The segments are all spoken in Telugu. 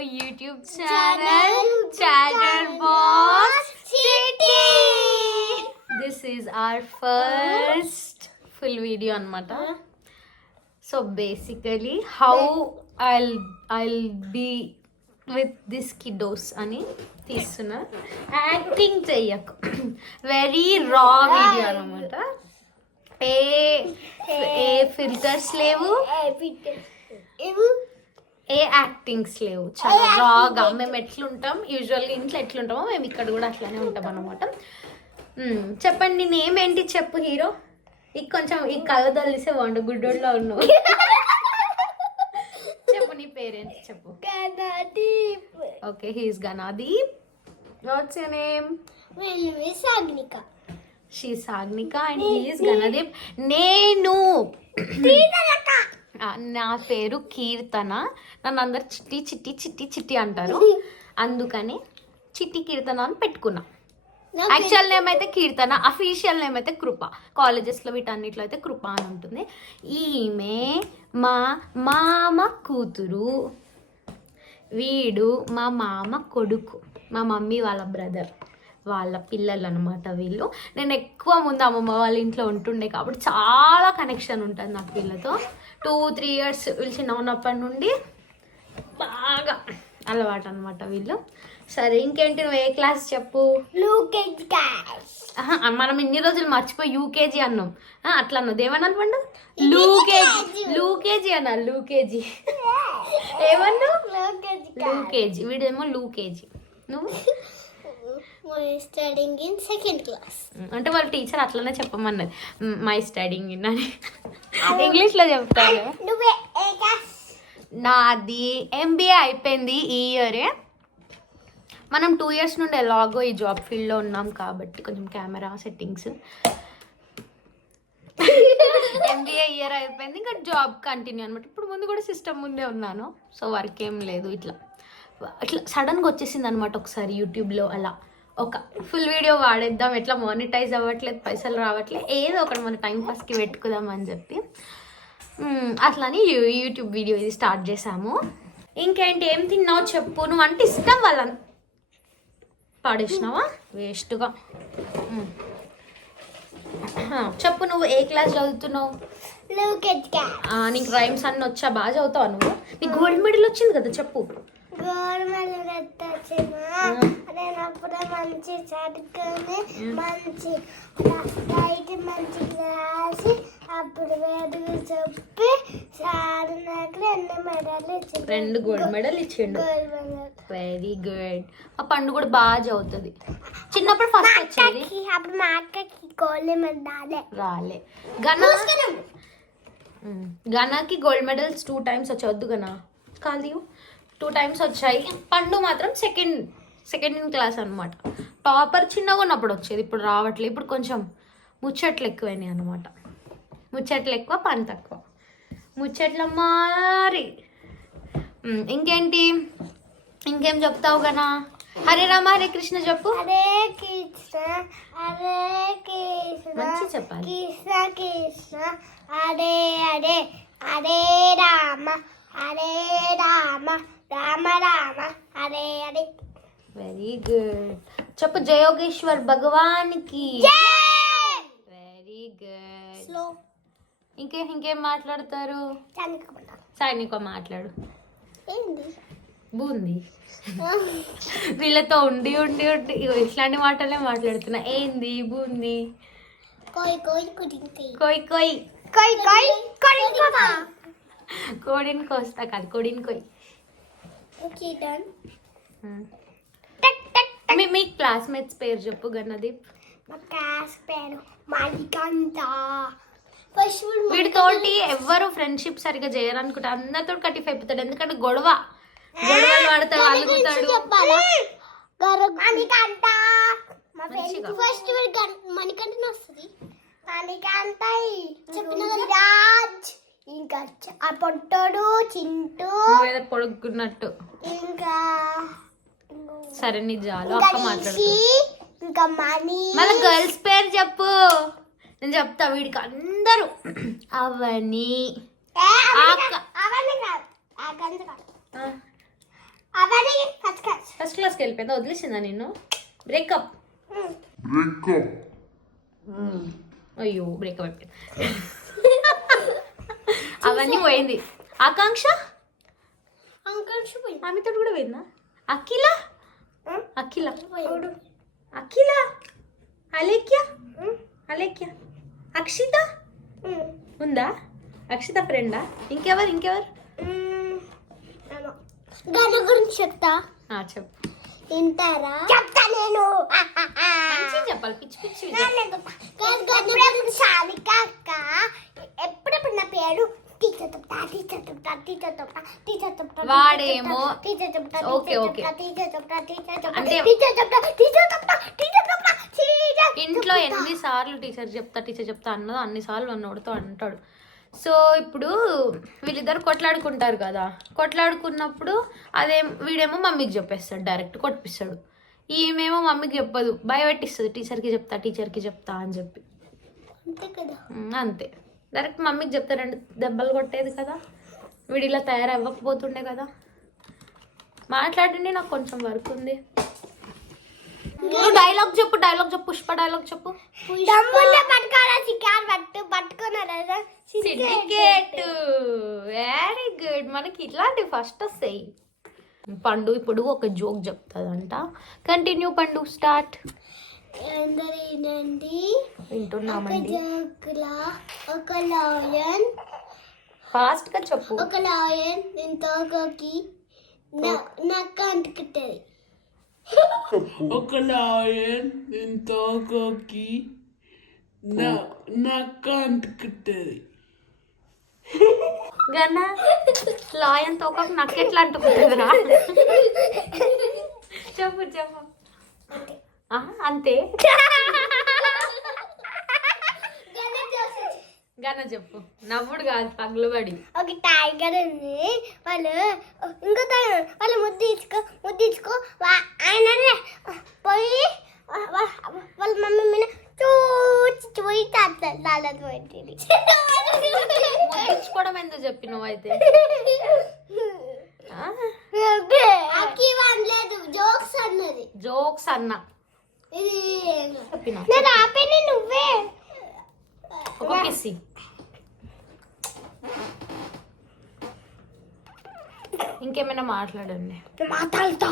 YouTube channel Chatterbox City. This is our first full video anamata. So basically how I'll be with this kiddos ani తీసుకున్నా. యాక్టింగ్ చెయ్యకు, వెరీ రా వీడియో అనమాట. ఏ ఫిల్టర్స్ లేవు, ఏ యాక్టింగ్స్ లేవు, చాలా రాగా. మేము ఎట్లుంటాం యూజువల్గా ఇంట్లో ఎట్లుంటామో మేము ఇక్కడ కూడా అట్లానే ఉంటాం అనమాట. చెప్పండి, నేమేంటి చెప్పు హీరో. ఇక కొంచెం ఈ కళ్ళదలు తీసే బాగుండు, గుడ్డోడ్లో ఉన్నావు. చెప్పు నీ పేరేంటి చెప్పు. Okay, he's Ganadeep. What's your name? Sagnika. She Sagnika and he's Ganadeep. నేను నా పేరు కీర్తన. నన్ను అందరు చిట్టి చిట్టి చిట్టి చిట్టి అంటారు, అందుకని చిట్టి కీర్తన అని పెట్టుకున్నా. యాక్చువల్ నేమ్ అయితే కీర్తన, అఫీషియల్ నేమ్ అయితే కృప. కాలేజెస్లో వీటన్నిటిలో అయితే కృప అని ఉంటుంది. ఈమె మా మామ కూతురు, వీడు మా మామ కొడుకు, మా మమ్మీ వాళ్ళ బ్రదర్, వాళ్ళ పిల్లలు అనమాట వీళ్ళు. నేను ఎక్కువ ముందు అమ్మమ్మ వాళ్ళ ఇంట్లో ఉంటుండే కాబట్టి చాలా కనెక్షన్ ఉంటుంది నాకు వీళ్ళతో. 2-3 years వీళ్ళు చిన్న ఉన్నప్పటి నుండి బాగా అలవాటు అనమాట వీళ్ళు. సరే, ఇంకేంటి, నువ్వు ఏ క్లాస్ చెప్పు. మనం ఇన్ని రోజులు మర్చిపోయి యూకేజీ అన్నాం. అట్లా అన్నది ఏమన్నా పండు, లూకేజీ అన్నా. లూకేజీ ఏమన్నా? లూకేజీ. వీడేమో లూకేజీ. నువ్వు స్టడింగ్ ఇన్ సెకండ్ క్లాస్. అంటే వాళ్ళ టీచర్ అట్లనే చెప్పమన్నది, మై స్టడింగ్ ఇన్ అని ఇంగ్లీష్లో చెప్తాను. నాది MBA అయిపోయింది ఈ ఇయరే. మనం 2 years నుండి ఎలాగో ఈ జాబ్ ఫీల్డ్లో ఉన్నాం కాబట్టి కొంచెం కెమెరా సెట్టింగ్స్. MBA ఇయర్ అయిపోయింది, ఇంకా జాబ్ కంటిన్యూ అనమాట. ఇప్పుడు ముందు కూడా సిస్టమ్ ముందే ఉన్నాను, సో వర్క్ ఏం లేదు. ఇట్లా సడన్గా వచ్చేసింది అనమాట ఒకసారి యూట్యూబ్లో. అలా ఒక ఫుల్ వీడియో వాడేద్దాం, ఎట్లా మానిటైజ్ అవ్వట్లేదు, పైసలు రావట్లేదు, ఏదో ఒకటి మన టైం పాస్కి పెట్టుకుందాం అని చెప్పి అట్లని యూట్యూబ్ వీడియో ఇది స్టార్ట్ చేసాము. ఇంకేంటి, ఏం తిన్నావు చెప్పు. నువ్వు అంటే ఇష్టం వాళ్ళని పాడేసినావా వేస్ట్గా. చెప్పు, నువ్వు ఏ క్లాస్ చదువుతున్నావు? నీకు రైమ్స్ అన్నీ వచ్చా? బాగా చదువుతావు నువ్వు? నీకు గోల్డ్ మెడల్ వచ్చింది కదా, చెప్పు. నేనప్పుడు మంచి చదువుకొని మంచి మంచి రాసి అప్పుడు వేడుకు చెప్పి సార్ నాకు 2 మెడల్ ఇచ్చిండు. 2 గోల్డ్ మెడల్ ఇచ్చిండు. Very good. ఆ పండు కూడా బాగా చదువుతుంది. చిన్నప్పుడు ఫస్ట్ వచ్చేది. అప్పుడు మా అక్కకి గోల్డ్ మెడల్ రాలే. గనాకి గోల్డ్ మెడల్స్ 2 times వచ్చవద్దు. గనా కాదు 2 times వచ్చాయి. పండు మాత్రం సెకండ్ ఇన్ క్లాస్ అనమాట. టాపర్ చిన్నగా ఉన్నప్పుడు వచ్చేది, ఇప్పుడు రావట్లేదు. ఇప్పుడు కొంచెం ముచ్చట్లు ఎక్కువైనాయి అనమాట. ముచ్చట్లు ఎక్కువ, పని తక్కువ. ముచ్చట్ల మారి. ఇంకేంటి, ఇంకేం చెప్తావు కదా? హరే రామ హరే కృష్ణ చెప్పు. హరే కృష్ణ హరే కృష్ణ మంచి చెప్పాలి. కృష్ణ కృష్ణ హరే హరే హరే రామ హరే రామ రామ రామ హరే హరే. Very good. చెప్పు, జయోగేశ్వర్ భగవాన్కి. Very good. ఇంకేం మాట్లాడతారు? సైనిక మాట్లాడు. బూంది. వీళ్ళతో ఉండి ఉండి ఉండి ఇట్లాంటి మాటలే మాట్లాడుతున్నా. ఏంది బూంది? కోయ్ కోడిని కోస్తా కాదు, కోడిని కోయ్. మీ క్లాస్మేట్స్ పేరు చెప్పు. గణదీప్. మా క్లాస్ పేరు మణికంఠ. వీడితోటి ఎవ్వరు ఫ్రెండ్షిప్ సరిగా చేయరనుకుంటా. అందరితో కటిఫ్ అయిపోతాడు, ఎందుకంటే గొడవలు వాడతాడు, అలుగుతాడు. ఫస్ట్ మణికంఠ వస్తుంది. మణికంఠ రాజ్, ఇంకా ఆ పొట్టోడు చింటూ పొడుక్కున్నట్టు. ఇంకా సరే నీ జాలు, అక్క మాట్లాడు. ఇంకా మనీ. మళ్ళీ గర్ల్స్ పేరు చెప్పు, నేను చెప్తా. వీడికి అందరూ అవని, అవన్నీ ఫస్ట్ క్లాస్. ఫస్ట్ క్లాస్కి వెళ్ళిపోయిందా? వదిలేసిందా నిన్ను? బ్రేకప్. అయ్యో బ్రేకప్ అయిపోయింది. అవన్నీ పోయింది. ఆకాంక్ష ఆమెతో కూడా పోయిందా? అఖిల అఖిల అఖిల అలేఖ్య అలేఖ్య అక్షిత ఉందా? అక్షిత ఫ్రెండా? ఇంకెవరు? దాని గురించి చెప్తా. చెప్పు. వింటారా? చెప్తా నేను. మంచిగా చెప్పాలి. పిచ్చి సాలిక అక్క ఎప్పుడెప్పుడు నా పేరు టీచర్ చెప్తా. వాడేమో ఓకే ఇంట్లో ఎన్ని సార్లు టీచర్ చెప్తా అన్నదో అన్ని సార్లు అన్నోడుతో అంటాడు. సో ఇప్పుడు వీళ్ళిద్దరు కొట్లాడుకుంటారు కదా. కొట్లాడుకున్నప్పుడు వీడేమో మమ్మీకి చెప్పేస్తాడు, డైరెక్ట్ కొట్టిస్తాడు. ఈమెమో మమ్మీకి చెప్పదు, భయపెట్టిస్తుంది. టీచర్కి చెప్తా అని చెప్పి. అంతే డైరెక్ట్ మమ్మీకి చెప్తా. 2 దెబ్బలు కొట్టేది కదా. వీడు ఇలా తయారవ్వకపోతుండే కదా. మాట్లాడండి, నాకు కొంచెం వర్క్ ఉంది. నువ్వు డైలాగ్ చెప్పు. పుష్ప డైలాగ్ చెప్పు. సిండికేట్. Very good. మనకి ఇట్లాంటివి ఫస్ట్ వస్తాయి. పండు ఇప్పుడు ఒక జోక్ చెప్తాదంట. కంటిన్యూ పండు, స్టార్ట్. వింటున్నామండి. ఒక లాయన్ ఫాస్ట్ గా చెప్పు. ఒక లాయన్ ఇంతకి నక్క అంటుకుంటది. ఒక లాయన్ ఇంతకి నక్క అంటుకుంటది. గన్నా లాయన్ తోక నక్కెట్లా అంటుకుంటుందిరా? చెప్పు అంతే. గన్న చెప్పు. నవ్వుడు కాదు, పగులుబడి. ఒక టైగర్ ఉంది. ఇంకో టైగర్ వాళ్ళు ముద్దించుకో ఆయన పోయి వాళ్ళ మమ్మీ మీద పోయి ముద్దించుకోవడం ఎందుకు చెప్పినావు అయితే? జోక్స్ అన్న చెప్పినా. నువ్వే ఒక కిస్సి. ఇంకేమైనా మాట్లాడండి. మాట్లాడతా.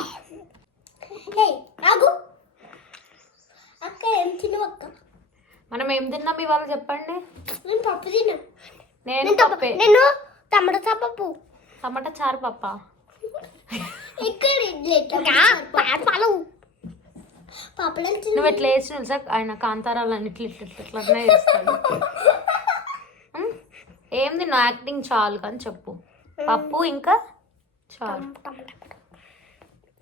అక్క ఏం తిన్నావు అక్క? మనం ఏం తిన్నాం ఇవాళ చెప్పండి. నేను పప్పు తిన్నా. నేను టమాటా పప్పు. టమాటా చారు పప్ప. ఇక్కడ నువ్వు ఎట్లా వేసిన సార్ ఆయన కాంతారాలని ఇట్లనే చేస్తాడు. ఏం తిన్నా? యాక్టింగ్ చాలు కానీ చెప్పు. పప్పు ఇంకా చాలు.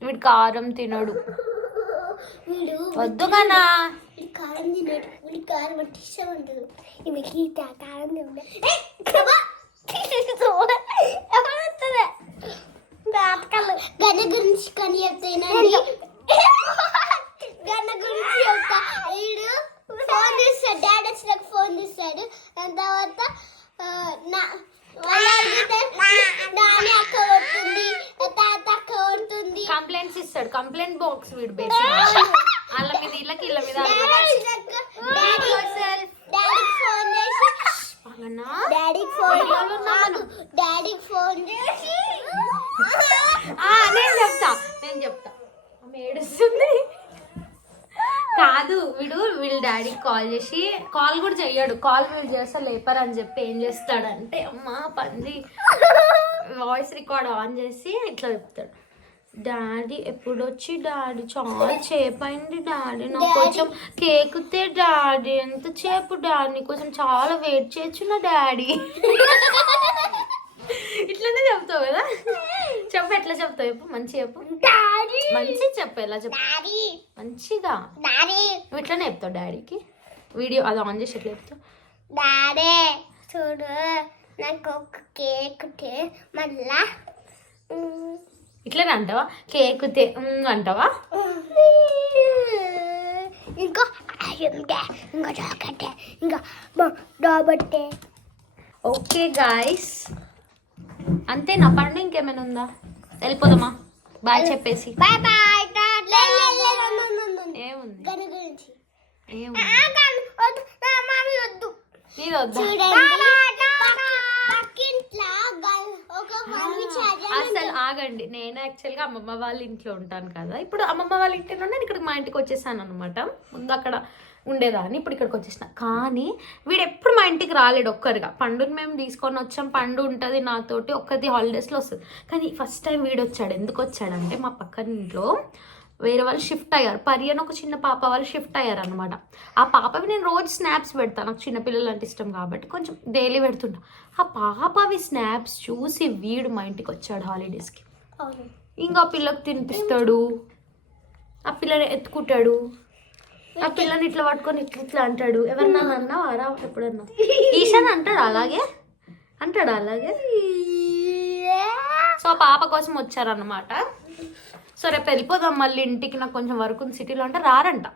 వీడు కారం తినడు. వద్దు కన్నా. కారం తిన్నాడు. కారం అంటే ఇష్టం ఉంటుంది. ఈమెకి కారం గన్న గురించి కానీ చెప్తానండి. గన్న గురించి చెప్తా. వీడు ఫోన్ తీస్తాడు. డాడీ వచ్చినాక ఫోన్ తీస్తాడు. దాని తర్వాత నాని అక్క కొడుతుంది, తాత అక్క కొడుతుంది. కంప్లైంట్స్ ఇస్తాడు. కంప్లైంట్ బాక్స్ వీడు బేసిక్. వాళ్ళ మీద వీళ్ళకి వీళ్ళ మీద డాడీకి ఫోన్ చేసి నేను చెప్తా. ఆమె ఏడుస్తుంది. కాదు వీళ్ళ డాడీకి కాల్ చేసి, కాల్ కూడా చెయ్యడు. కాల్ వీళ్ళు చేస్తా లేపర్ అని చెప్పి ఏం చేస్తాడంటే, అమ్మా పంది వాయిస్ రికార్డ్ ఆన్ చేసి ఇట్లా చెప్తాడు. డాడీ ఎప్పుడు వచ్చి డాడీ చాలా చేపైంది డాడీ, నాకు కొంచెం కేకుతే డాడీ, ఎంత చేపు డాడీ, నీకోసం చాలా వెయిట్ చేయొచ్చు నా డాడీ. ఇట్లనే చెప్తావు కదా. చెప్పు, ఎట్లా చెప్తావు చెప్పు. మంచి చెప్పు. మంచి చెప్పు. ఎలా చెప్పు? మంచిగా. నువ్వు ఇట్లనే చెప్తావు డాడీకి. వీడియో అది ఆన్ చేసి ఎట్లా చెప్తావు? డాడీ చూడు, నాకు ఒక కేక్ మళ్ళా ఇట్లనే అంటావా? కేక్ అంటావా? ఇంకో చాకటే ఇంకా డాబట్టే. ఓకే గాయస్, అంతేనా పండు? ఇంకేమైనా ఉందా? వెళ్ళిపోదామా? బాయ్ చెప్పేసి బాయ్ బాయ్ ఏముంది గను గురించి ఏముంది మామి వద్దు నీది వద్దా పక్కింట్లో ఒక మమ్మీ అసలు ఆగండి, నేను యాక్చువల్గా అమ్మమ్మ వాళ్ళ ఇంట్లో ఉంటాను కదా. ఇప్పుడు అమ్మమ్మ వాళ్ళ ఇంటి నుండి నేను ఇక్కడికి మా ఇంటికి వచ్చేసాను అనమాట. ముందు అక్కడ ఉండేదాన్ని, ఇప్పుడు ఇక్కడికి వచ్చేసిన. కానీ వీడు ఎప్పుడు మా ఇంటికి రాలేడు ఒక్కరిగా. పండుని మేము తీసుకొని వచ్చాం, పండు ఉంటుంది నాతోటి, ఒక్కది హాలిడేస్లో వస్తుంది. కానీ ఫస్ట్ టైం వీడు వచ్చాడు. ఎందుకు వచ్చాడంటే మా పక్కన ఇంట్లో వేరే వాళ్ళు షిఫ్ట్ అయ్యారు. పరియన్ ఒక చిన్న పాప వాళ్ళు షిఫ్ట్ అయ్యారు అనమాట. ఆ పాపవి నేను రోజు స్నాప్స్ పెడతాను, నాకు చిన్నపిల్లలు అంటే ఇష్టం కాబట్టి కొంచెం డైలీ పెడుతుంటా. ఆ పాపవి స్నాప్స్ చూసి వీడు మా ఇంటికి వచ్చాడు హాలిడేస్కి. ఇంకా ఆ పిల్లకు తినిపిస్తాడు, ఆ పిల్లని ఎత్తుకుంటాడు, ఆ పిల్లని ఇట్లా పట్టుకొని ఇట్లా ఇట్లా అంటాడు. ఎవరన్నా అన్నావారా ఎప్పుడన్నా? ఈశాన్ అంటాడు అలాగే, సో ఆ పాప కోసం వచ్చారనమాట. సో రేపు వెళ్ళిపోదాం మళ్ళీ ఇంటికి, నాకు కొంచెం వర్క్ ఉంది సిటీలో. అంటే రారంట,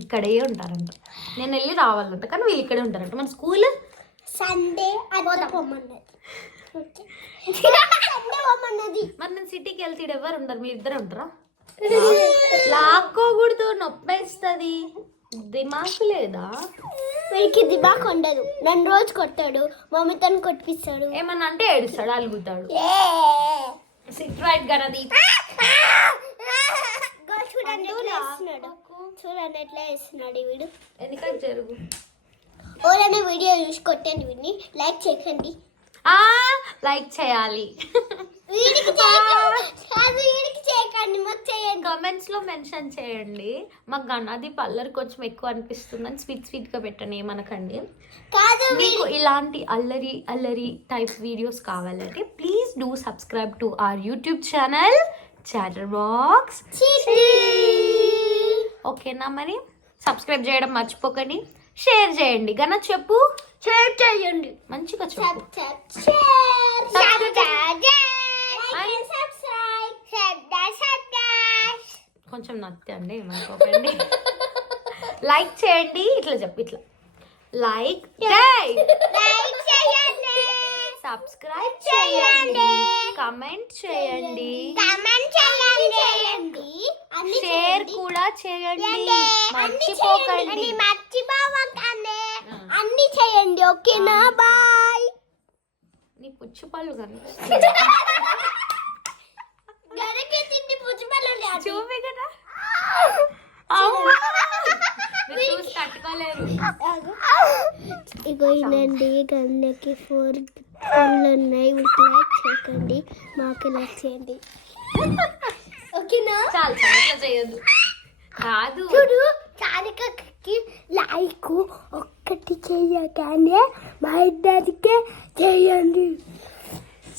ఇక్కడే ఉంటారంట. నేను వెళ్ళి రావాలంట, కానీ వీళ్ళు ఇక్కడే ఉంటారంట. మన స్కూల్ సండే పొమ్మన్నది. మరి నేను సిటీకి వెళ్తే ఎవరు ఉండరు, మీరు ఇద్దరే ఉంటారా? లాక్కోకూడదు, నొప్పేస్తుంది. దిమాకు లేదా? వీడికి దిమాక్ ఉండదు. నన్ను రోజు కొట్టాడు, మమ్మీతో కొట్టిస్తాడు. ఏమన్నా అంటే ఏడుస్తాడు, అలుగుతాడు. SIT right గనది. చూడండి ఎట్లా వేస్తున్నాడు వీడు. ఎందుకంటే జరుగు ఓరనే వీడియో చూసి కొట్టండి, వీడిని లైక్ చేయకండి. లైక్ చేయాలి, వీడికి చేయకండి, మాకు చేయండి. కమెంట్స్ లో మెన్షన్ చేయండి. మాకు గణాది పల్లరి కొంచెం ఎక్కువ అనిపిస్తుందని స్వీట్ గా పెట్టండి, ఏమనకండి. కాదు, మీకు ఇలాంటి అల్లరి అల్లరి టైప్ వీడియోస్ కావాలంటే please do subscribe to our YouTube channel Chatterbox. ఓకేనా? మరి సబ్స్క్రైబ్ చేయడం మర్చిపోకండి, షేర్ చేయండి. గన చెప్పు, షేర్ చేయండి, మంచిగా చెప్పు. కొంచెం నచ్చండి, ఏమనుకోకండి. లైక్ చేయండి, ఇట్లా చెప్పు, ఇట్లా లైక్ సబ్స్క్రైబ్ చేయండి, కమెంట్ చేయండి, షేర్ కూడా చేయండి, మర్చిపోకండి. అన్ని చేయండి. ఓకేనా? బాయ్. నీ పుచ్చు పళ్ళు కానీ చూపి కదా, చూసి తట్టుకోలేరు. ఇగో ఇనండి, గన్నకి 4 పనులు ఉన్నాయి. వీటికి లైక్ చేయకండి, మాకు లైక్ చేయండి. ఓకేనా? చాలు ఇట్లా చేయొద్దు. కాదు చూడు, చారికకి లైక్ ఒక్కటి చేయగానే మా ఇద్దరికే చేయండి.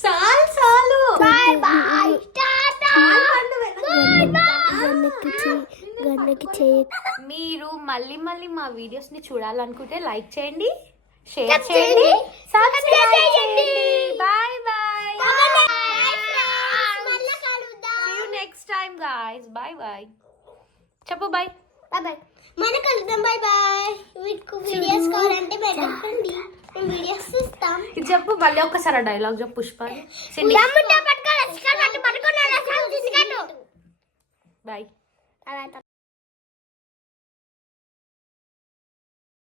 చాలు బాయ్ బాయ్. గన్నకి చేయ. మీరు మళ్ళీ మా వీడియోస్ ని చూడాలనుకుంటే లైక్ చేయండి, షేర్ చేయండి, సబ్స్క్రైబ్ చేయండి. Bye bye. See you next time guys. Bye bye. చెప్పు బాయ్. బాయ్. మన కలుద్దాం. Bye bye. మీకు వీడియోస్ కావాలంటే పెట్టండి, మేము వీడియోస్ ఇస్తాం. ఇది చెప్పు మళ్ళీ ఒక్కసారి డైలాగ్ చెప్పు పుష్ప. బాయ్.